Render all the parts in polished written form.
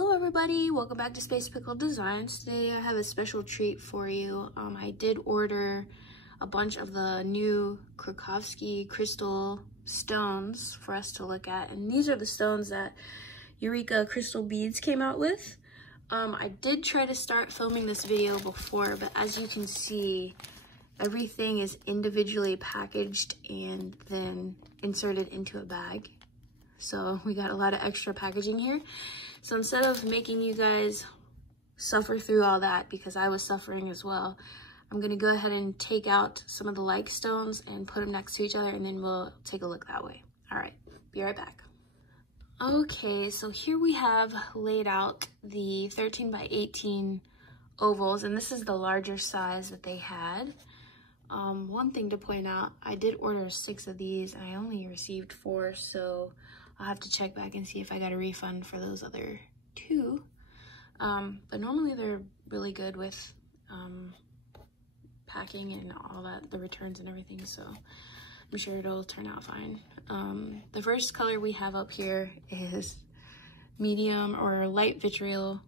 Hello everybody, welcome back to Space Pickle Designs. Today I have a special treat for you. I did order a bunch of the new Krakovski crystal stones for us to look at, and these are the stones that Eureka Crystal Beads came out with. I did try to start filming this video before, but as you can see, everything is individually packaged and then inserted into a bag. So we got a lot of extra packaging here. So instead of making you guys suffer through all that, because I was suffering as well, I'm gonna go ahead and take out some of the like stones and put them next to each other, and then we'll take a look that way. All right, be right back. Okay, so here we have laid out the 13 by 18 ovals, and this is the larger size that they had. One thing to point out, I did order 6 of these and I only received 4, so I'll have to check back and see if I got a refund for those other 2. But normally they're really good with packing and all that, the returns and everything, so I'm sure it'll turn out fine. The first color we have up here is medium or light vitriol,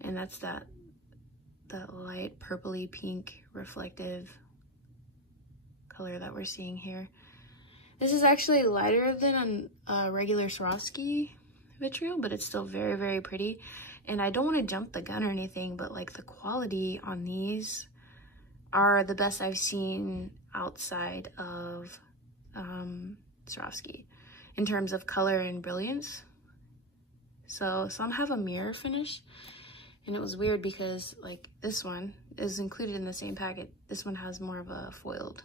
and that's that light purpley pink reflective color that we're seeing here. This is actually lighter than a regular Swarovski vitriol, but it's still very, very pretty. And I don't want to jump the gun or anything, but like the quality on these are the best I've seen outside of Swarovski in terms of color and brilliance. So some have a mirror finish, and it was weird because like this one is included in the same packet. This one has more of a foiled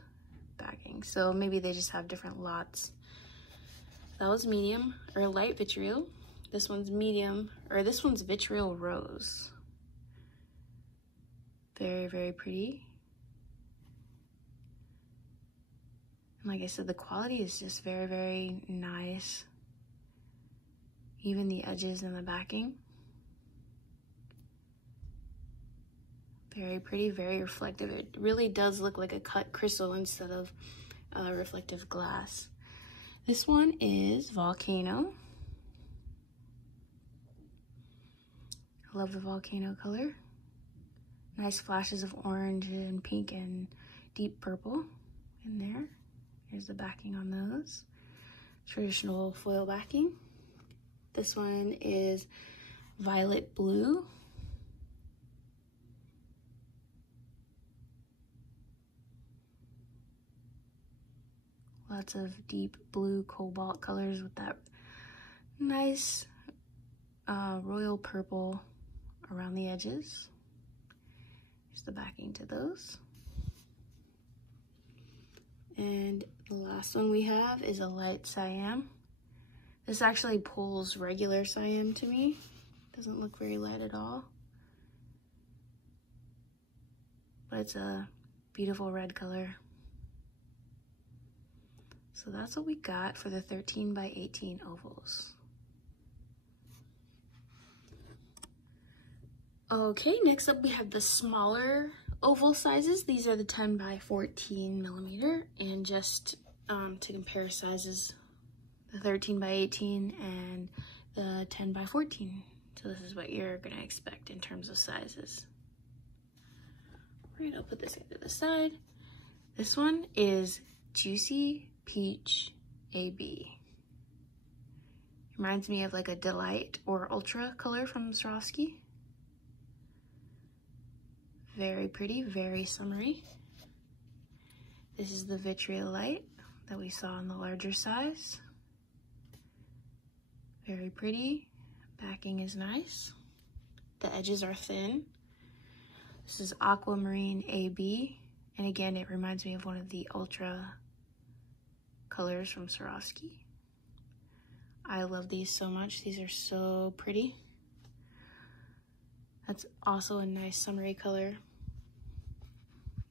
backing, so maybe they just have different lots. That was medium or light vitriol. This one's medium, or this one's vitriol rose. Very, very pretty. And like I said, the quality is just very, very nice. Even the edges and the backing. Very pretty, very reflective. It really does look like a cut crystal instead of reflective glass. This one is Volcano. I love the Volcano color. Nice flashes of orange and pink and deep purple in there. Here's the backing on those. Traditional foil backing. This one is Violet Blue. Lots of deep blue cobalt colors with that nice royal purple around the edges. Here's the backing to those. And the last one we have is a light cyan. This actually pulls regular cyan to me. Doesn't look very light at all. But it's a beautiful red color. So that's what we got for the 13 by 18 ovals. Okay, next up we have the smaller oval sizes. These are the 10 by 14 millimeter, and just to compare sizes, the 13 by 18 and the 10 by 14. So this is what you're gonna expect in terms of sizes. All right, I'll put this to the side. This one is Juicy Peach AB. Reminds me of like a Delight or Ultra color from Swarovski. Very pretty, very summery. This is the Vitriolite that we saw in the larger size. Very pretty. Backing is nice. The edges are thin. This is Aquamarine AB. And again, it reminds me of one of the Ultra colors from Swarovski. I love these so much. These are so pretty. That's also a nice summery color.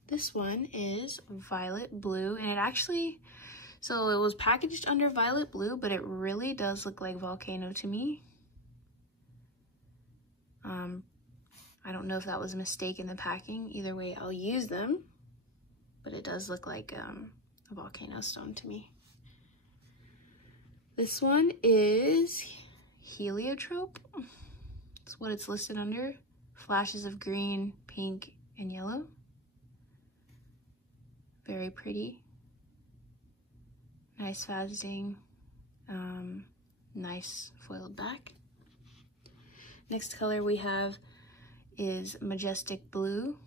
This one is Violet Blue, and it actually, so it was packaged under Violet Blue, but it really does look like Volcano to me. I don't know if that was a mistake in the packing. Either way, I'll use them, but it does look like a Volcano stone to me. This one is Heliotrope. That's what it's listed under. Flashes of green, pink, and yellow. Very pretty. Nice faceting. Nice foiled back. Next color we have is Majestic Blue.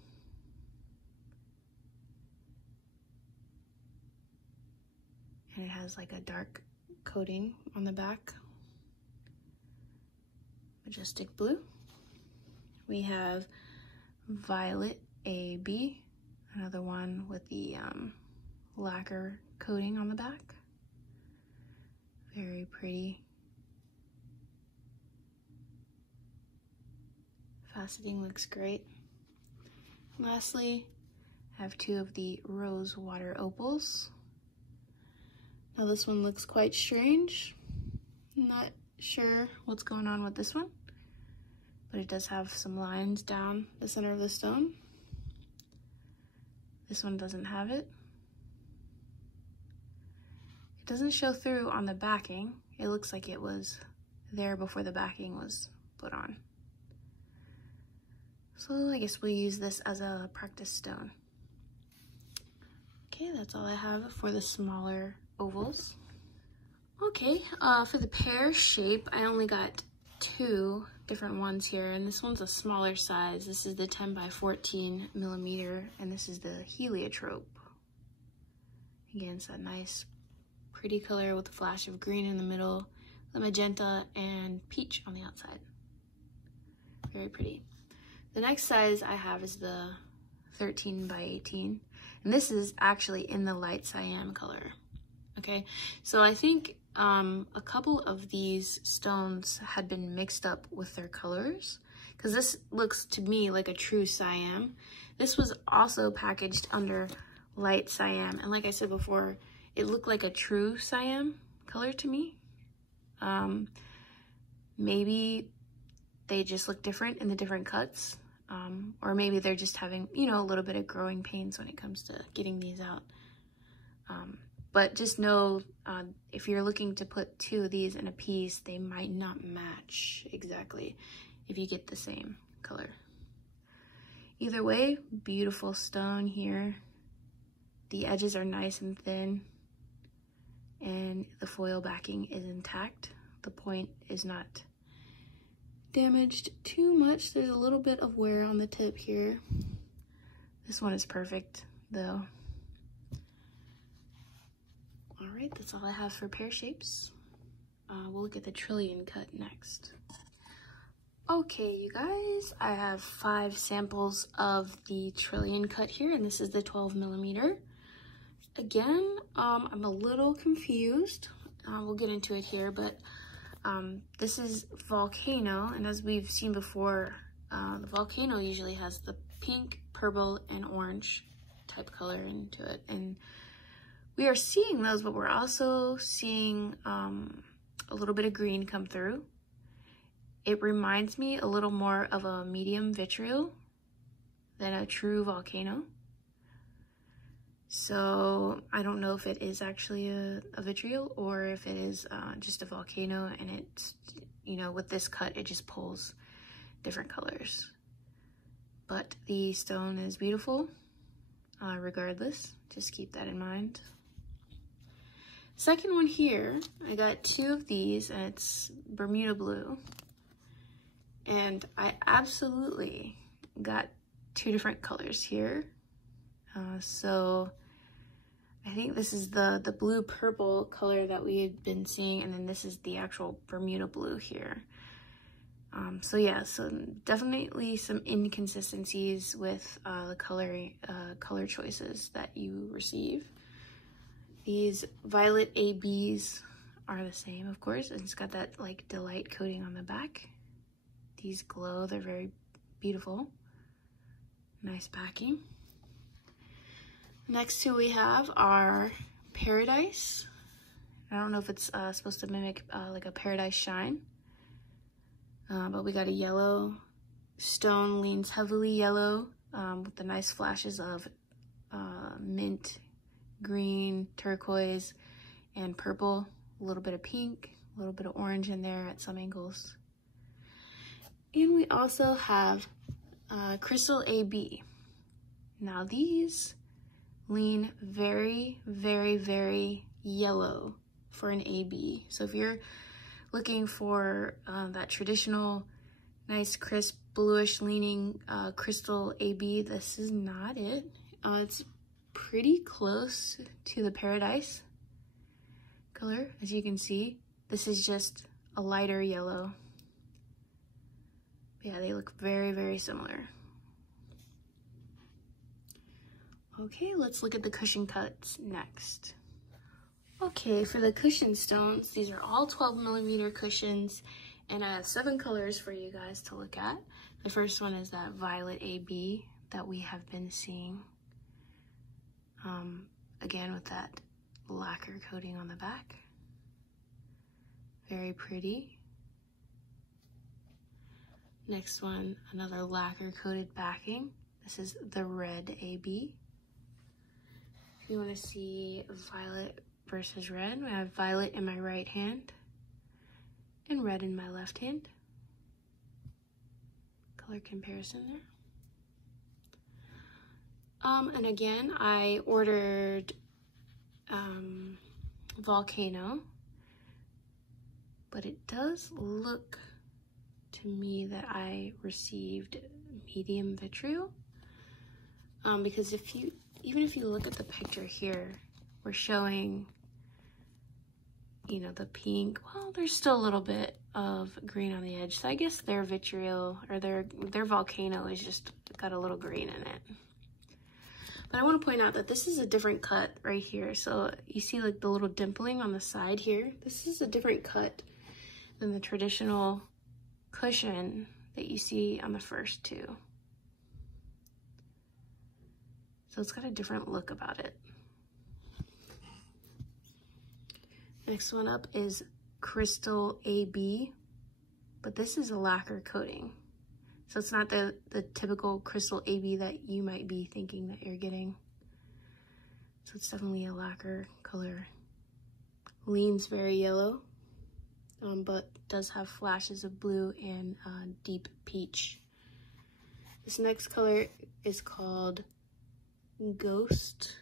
And it has like a dark coating on the back. Majestic Blue. We have Violet AB, another one with the lacquer coating on the back. Very pretty. Faceting looks great. Lastly, I have two of the Rose Water Opals. Now this one looks quite strange. Not sure what's going on with this one, but it does have some lines down the center of the stone. This one doesn't have it. It doesn't show through on the backing. It looks like it was there before the backing was put on. So I guess we'll use this as a practice stone. Okay, that's all I have for the smaller ovals. Okay, for the pear shape, I only got two different ones here, and this one's a smaller size. This is the 10 by 14 millimeter, and this is the heliotrope. Again, it's a nice, pretty color with a flash of green in the middle, the magenta, and peach on the outside. Very pretty. The next size I have is the 13 by 18, and this is actually in the light cyan color. Okay, so I think a couple of these stones had been mixed up with their colors, because this looks to me like a true cyan. This was also packaged under light cyan, and like I said before, it looked like a true cyan color to me. Maybe they just look different in the different cuts, or maybe they're just having, you know, a little bit of growing pains when it comes to getting these out. But just know, if you're looking to put two of these in a piece, they might not match exactly if you get the same color. Either way, beautiful stone here. The edges are nice and thin, and the foil backing is intact. The point is not damaged too much. There's a little bit of wear on the tip here. This one is perfect though. All right, that's all I have for pear shapes. We'll look at the trillion cut next. Okay, you guys, I have 5 samples of the trillion cut here, and this is the 12 millimeter. Again, I'm a little confused. We'll get into it here, but this is Volcano, and as we've seen before, the Volcano usually has the pink, purple, and orange type color into it, and we are seeing those, but we're also seeing a little bit of green come through. It reminds me a little more of a medium vitriol than a true Volcano. So I don't know if it is actually a vitriol or if it is just a Volcano, and it's, you know, with this cut, it just pulls different colors. But the stone is beautiful, regardless. Just keep that in mind. Second one here, I got 2 of these, and it's Bermuda Blue. And I absolutely got 2 different colors here. So I think this is the blue purple color that we had been seeing, and then this is the actual Bermuda Blue here. So yeah, so definitely some inconsistencies with the color choices that you receive. These Violet ABs are the same, of course, and it's got that like Delight coating on the back. These glow, they're very beautiful. Nice backing. Next 2 we have are Paradise. I don't know if it's supposed to mimic like a Paradise Shine, but we got a yellow stone, leans heavily yellow, with the nice flashes of mint, green, turquoise, and purple. A little bit of pink, a little bit of orange in there at some angles. And we also have Crystal AB. Now these lean very, very, very yellow for an AB. So if you're looking for that traditional, nice, crisp, bluish leaning crystal AB, this is not it. It's pretty close to the Paradise color, as you can see. This is just a lighter yellow. Yeah, they look very, very similar. Okay, let's look at the cushion cuts next. Okay, for the cushion stones, these are all 12mm cushions, and I have 7 colors for you guys to look at. The first one is that Violet AB that we have been seeing. Again, with that lacquer coating on the back. Very pretty. Next one, another lacquer coated backing. This is the Red AB. If you want to see violet versus red, I have violet in my right hand and red in my left hand. Color comparison there. And again, I ordered Volcano, but it does look to me that I received medium Vitriol, because even if you look at the picture here, we're showing, you know, the pink. Well, there's still a little bit of green on the edge, so I guess their Vitriol or their Volcano is just got a little green in it. But I want to point out that this is a different cut right here. So you see like the little dimpling on the side here. This is a different cut than the traditional cushion that you see on the first two. So it's got a different look about it. Next one up is Crystal AB, but this is a lacquer coating. So it's not the typical Crystal AB that you might be thinking that you're getting. So it's definitely a lacquer color. Leans very yellow, but does have flashes of blue and deep peach. This next color is called Ghost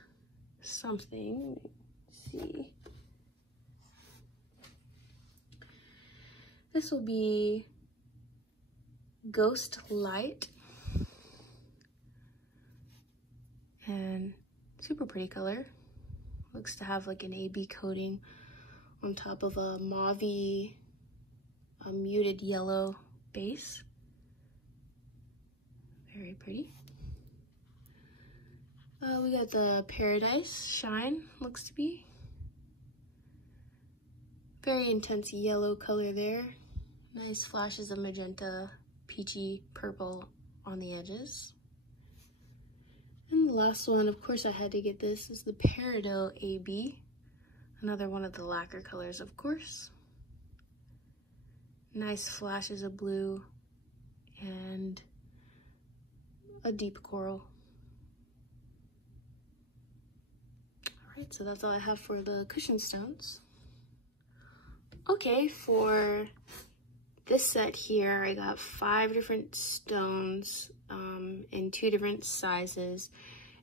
something. Let's see. This will be Ghost Light, and super pretty color. Looks to have like an AB coating on top of a mauvey, muted yellow base. Very pretty. We got the Paradise Shine, looks to be. Very intense yellow color there. Nice flashes of magenta, peachy purple on the edges. And the last one, of course I had to get this, is the Peridot AB. Another one of the lacquer colors, of course. Nice flashes of blue and a deep coral. Alright, so that's all I have for the cushion stones. Okay, for this set here, I got 5 different stones in 2 different sizes.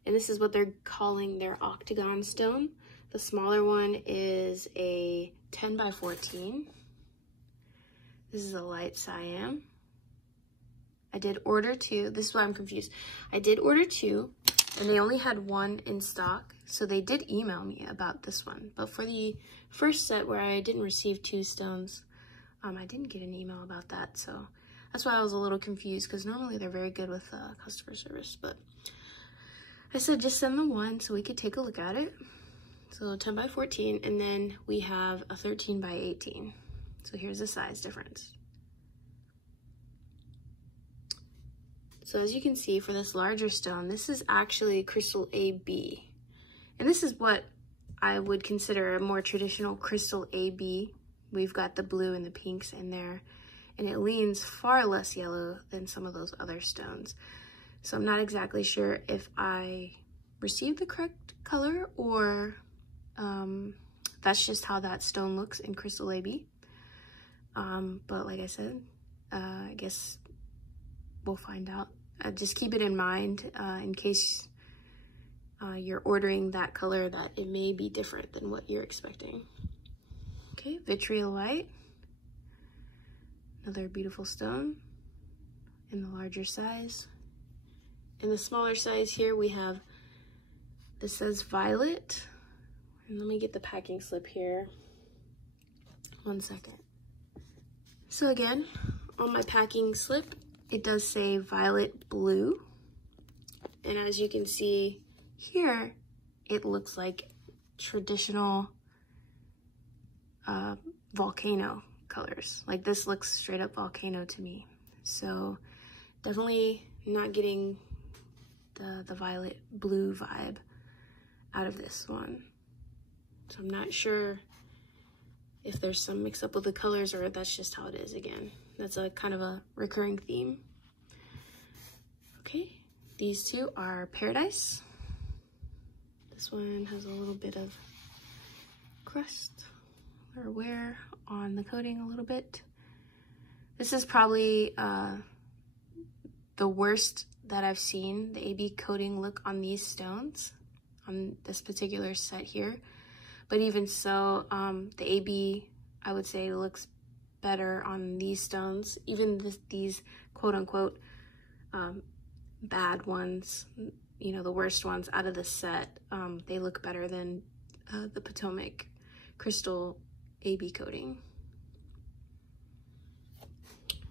And this is what they're calling their Octagon Stone. The smaller one is a 10 by 14. This is a light cyan. I did order 2. This is why I'm confused. I did order 2, and they only had 1 in stock. So they did email me about this one. But for the first set where I didn't receive 2 stones, I didn't get an email about that. So that's why I was a little confused, because normally they're very good with customer service. But I said just send them 1 so we could take a look at it. So 10 by 14, and then we have a 13 by 18. So here's the size difference. So as you can see, for this larger stone, this is actually Crystal AB. And this is what I would consider a more traditional Crystal AB. We've got the blue and the pinks in there, and it leans far less yellow than some of those other stones. So I'm not exactly sure if I received the correct color or that's just how that stone looks in Crystal AB. But like I said, I guess we'll find out. Just keep it in mind in case you're ordering that color, that it may be different than what you're expecting. Okay, Vitreo White, another beautiful stone in the larger size. In the smaller size here, we have, this says violet. And let me get the packing slip here. 1 second. So again, on my packing slip, it does say violet blue. And as you can see here, it looks like traditional volcano colors. Like this looks straight up volcano to me. So definitely not getting the violet blue vibe out of this one. So I'm not sure if there's some mix up with the colors or that's just how it is again. That's a kind of a recurring theme. Okay, these two are Paradise. This one has a little bit of crust or wear on the coating a little bit. This is probably the worst that I've seen the AB coating look on these stones, on this particular set here. But even so, the AB, I would say, looks better on these stones. Even these quote-unquote bad ones, you know, the worst ones out of the set, they look better than the Potomac crystal AB coating.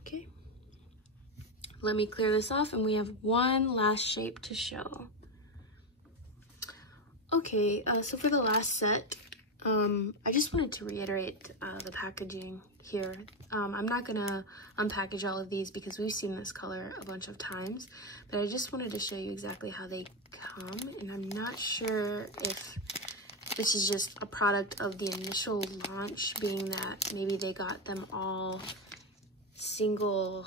Okay, let me clear this off and we have one last shape to show. Okay, so for the last set, I just wanted to reiterate the packaging here. I'm not gonna unpackage all of these because we've seen this color a bunch of times, but I just wanted to show you exactly how they come, and I'm not sure if this is just a product of the initial launch, being that maybe they got them all single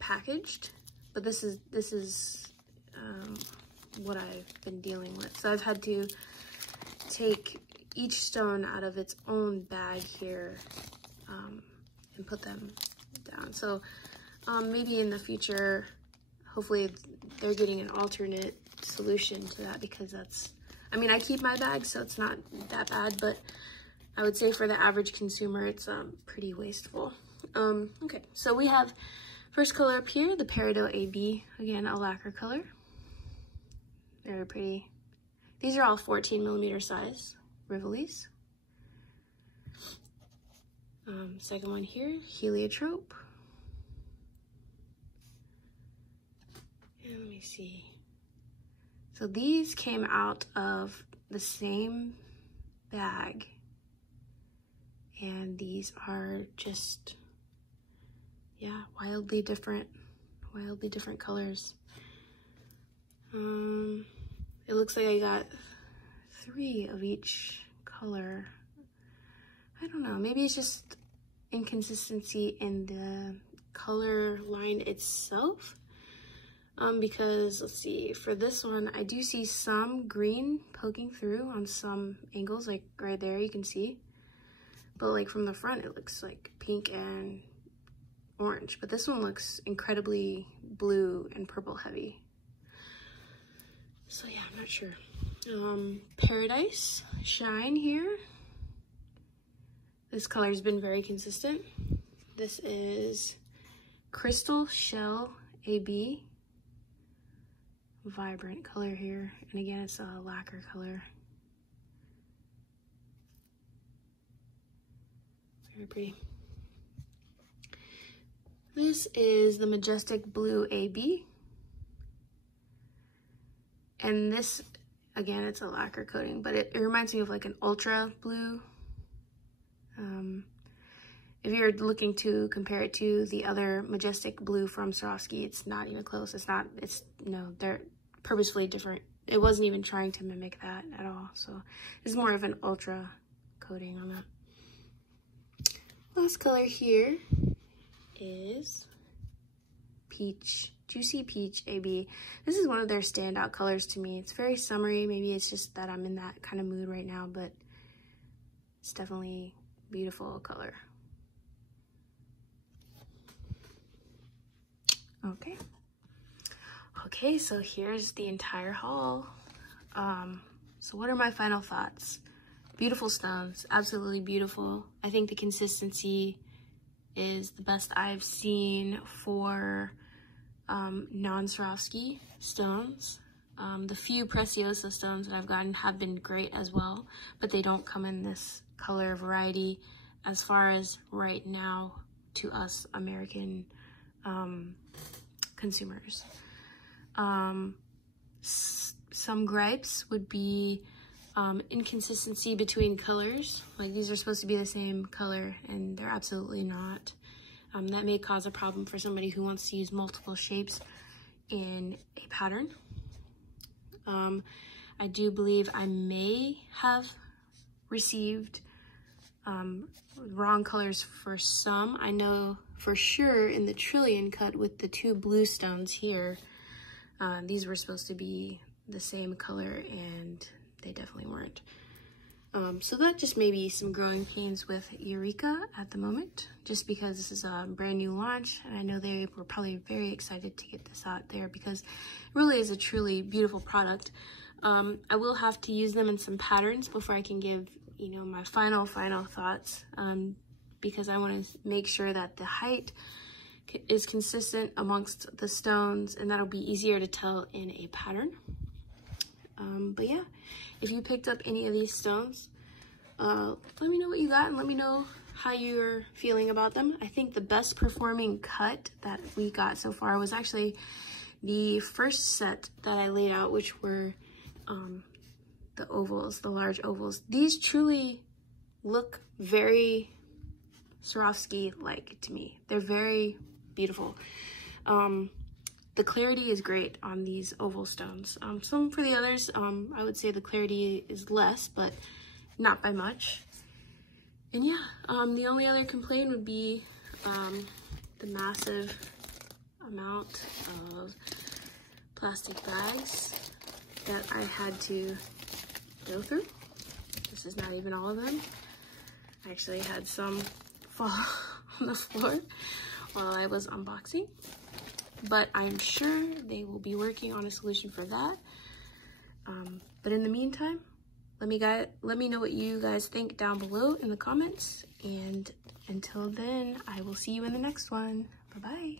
packaged, but this is what I've been dealing with. So I've had to take each stone out of its own bag here and put them down. So maybe in the future, hopefully they're getting an alternate solution to that, because that's, I mean, I keep my bag, so it's not that bad, but I would say for the average consumer, it's pretty wasteful. Okay, so we have first color up here, the Peridot AB, again, a lacquer color. Very pretty. These are all 14mm size Rivolis. Second one here, Heliotrope. And let me see. So these came out of the same bag, and these are just, yeah, wildly different colors. It looks like I got 3 of each color. I don't know, maybe it's just inconsistency in the color line itself. Because let's see, for this one, I do see some green poking through on some angles, like right there, you can see. But like from the front, it looks like pink and orange. But this one looks incredibly blue and purple heavy. So yeah, I'm not sure. Paradise Shine here. This color's been very consistent. This is Crystal Shell AB. Vibrant color here. And again, it's a lacquer color. Very pretty. This is the Majestic Blue AB. And this, again, it's a lacquer coating, but it reminds me of like an ultra blue. If you're looking to compare it to the other Majestic Blue from Swarovski, it's not even close. No, they're purposefully different. It wasn't even trying to mimic that at all. So it's more of an ultra coating on that. Last color here is Peach. Juicy Peach AB. This is one of their standout colors to me. It's very summery. Maybe it's just that I'm in that kind of mood right now, but it's definitely a beautiful color. Okay, Okay, so here's the entire haul. So what are my final thoughts? Beautiful stones, absolutely beautiful. I think the consistency is the best I've seen for non-Swarovski stones. The few Preciosa stones that I've gotten have been great as well, but they don't come in this color variety as far as right now to us American consumers. Some gripes would be inconsistency between colors. Like, these are supposed to be the same color and they're absolutely not. That may cause a problem for somebody who wants to use multiple shapes in a pattern. I do believe I may have received wrong colors for some. I know for sure in the Trillion cut with the 2 blue stones here, these were supposed to be the same color and they definitely weren't. So that just may be some growing pains with Eureka at the moment, just because this is a brand new launch and I know they were probably very excited to get this out there because it really is a truly beautiful product. I will have to use them in some patterns before I can give, you know, my final thoughts, because I want to make sure that the height is consistent amongst the stones and that'll be easier to tell in a pattern. But yeah, if you picked up any of these stones, let me know what you got and let me know how you're feeling about them. I think the best performing cut that we got so far was actually the first set that I laid out, which were the ovals, the large ovals. These truly look very Swarovski-like to me. They're very beautiful. The clarity is great on these oval stones. Some for the others, I would say the clarity is less, but not by much. And yeah, the only other complaint would be the massive amount of plastic bags that I had to go through. This is not even all of them. I actually had some fall on the floor while I was unboxing, but I'm sure they will be working on a solution for that. But in the meantime, let me know what you guys think down below in the comments, and until then, I will see you in the next one. Bye-bye.